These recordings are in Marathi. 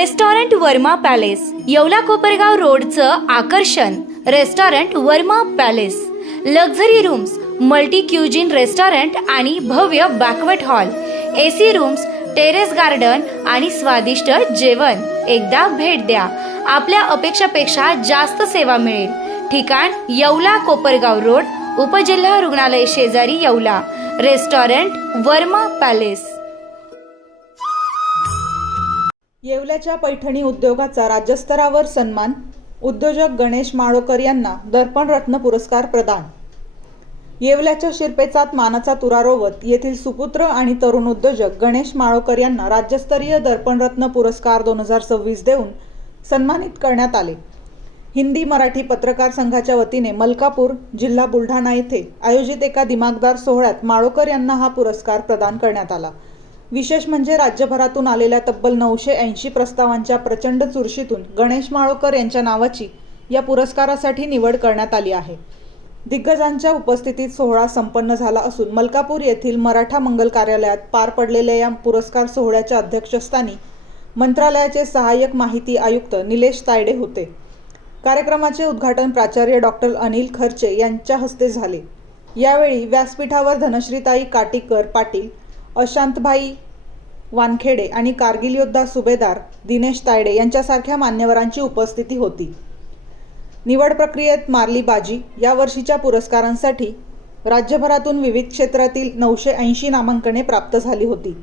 रेस्टॉरंट वर्मा पॅलेस, येवला कोपरगाव रोडचं आकर्षण restaurant Verma palace. Luxury rooms, multi cuisine restaurant आणि भव्य banquet hall, AC rooms, terrace garden आणि स्वादिष्ट जेवण. एकदा भेट द्या. आपल्या अपेक्षापेक्षा जास्त सेवा मिळेल. ठिकाण येवला कोपरगाव रोड, उपजिल्हा रुग्णालय शेजारी येवला. Restaurant Verma palace. येवल्याच्या पैठणी उद्योगाचा राज्यस्तरावर सन्मान. उद्योजक गणेश माळोकर यांना दर्पण रत्न पुरस्कार प्रदान. येवल्याच्या शिरपेचात मानाचा तुरा रोवत येथील सुपुत्र आणि तरुण उद्योजक गणेश माळोकर यांना राज्यस्तरीय दर्पण रत्न पुरस्कार 2026 देऊन सन्मानित करण्यात आले. हिंदी मराठी पत्रकार संघाच्या वतीने मलकापूर, जिल्हा बुलढाणा येथे आयोजित एका दिमागदार सोहळ्यात माळोकर यांना हा पुरस्कार प्रदान करण्यात आला. विशेष म्हणजे राज्यभरातून आलेल्या तब्बल 980 प्रस्तावांच्या प्रचंड चुरशीतून गणेश माळोकर यांच्या नावाची या पुरस्कारासाठी निवड करण्यात आली आहे. दिग्गजांच्या उपस्थितीत सोहळा संपन्न झाला असून मलकापूर येथील मराठा मंगल कार्यालयात पार पडलेल्या या पुरस्कार सोहळ्याच्या अध्यक्षस्थानी मंत्रालयाचे सहाय्यक माहिती आयुक्त निलेश तायडे होते. कार्यक्रमाचे उद्घाटन प्राचार्य डॉक्टर अनिल खर्चे यांच्या हस्ते झाले. यावेळी व्यासपीठावर धनश्रीताई काटीकर पाटील, अशांतभाई वानखेडे आणि कारगिल योद्धा सुभेदार दिनेश तायडे यांच्यासारख्या मान्यवरांची उपस्थिती होती. निवड प्रक्रियेत मारली बाजी. या वर्षीच्या पुरस्कारांसाठी राज्यभरातून विविध क्षेत्रातील 980 नामांकने प्राप्त झाली होती.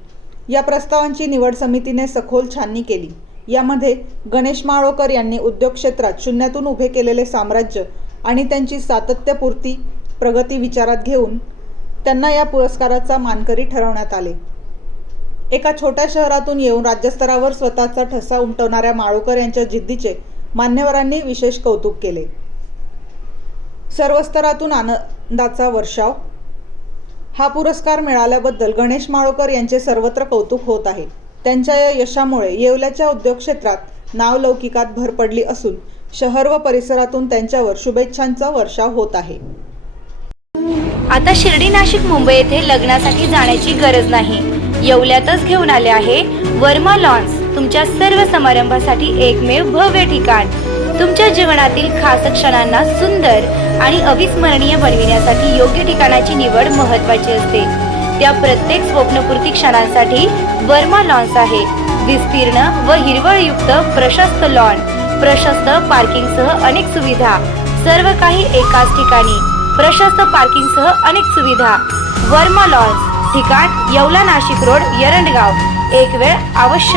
या प्रस्तावांची निवड समितीने सखोल छाननी केली. यामध्ये गणेश माळोकर यांनी उद्योग क्षेत्रात शून्यातून उभे केलेले साम्राज्य आणि त्यांची सातत्यपूर्ती प्रगती विचारात घेऊन त्यांना या पुरस्काराचा मानकरी ठरवण्यात आले. एका छोट्या शहरातून येऊन राज्यस्तरावर स्वतःचा ठसा उमटवणाऱ्या माळोकर यांच्या जिद्दीचे मान्यवरांनी विशेष कौतुक केले. सर्व स्तरातून आनंदाचा वर्षाव. हा पुरस्कार मिळाल्याबद्दल गणेश माळोकर यांचे सर्वत्र कौतुक होत आहे. त्यांच्या या यशामुळे येवल्याच्या उद्योग क्षेत्रात नावलौकिकात भर पडली असून शहर व परिसरातून त्यांच्यावर शुभेच्छांचा वर्षाव होत आहे. आता शिर्डी, नाशिक, मुंबई येथे लग्नासाठी जाण्याची गरज नाही. येवल्यातच घेऊन आले आहे वर्मा लॉन्स. तुमच्या सर्व समारंभासाठी एकमेव भव्य ठिकाण. तुमच्या जीवनातील खास क्षणांना सुंदर आणि अविस्मरणीय बनविण्यासाठी योग्य ठिकाणाची निवड महत्त्वाची असते. त्या प्रत्येक स्वप्नपूर्ती क्षणांसाठी वर्मा लॉन्स आहे. विस्तीर्ण व हिरवळयुक्त प्रशस्त लॉन, प्रशस्त पार्किंगसह अनेक सुविधा, सर्व काही एकाच ठिकाणी. प्रशस्त पार्किंगसह अनेक सुविधा. वर्मा लॉन्स. ठिकाण येवला नाशिक रोड, एरंडगाव. एक वेळ अवश्य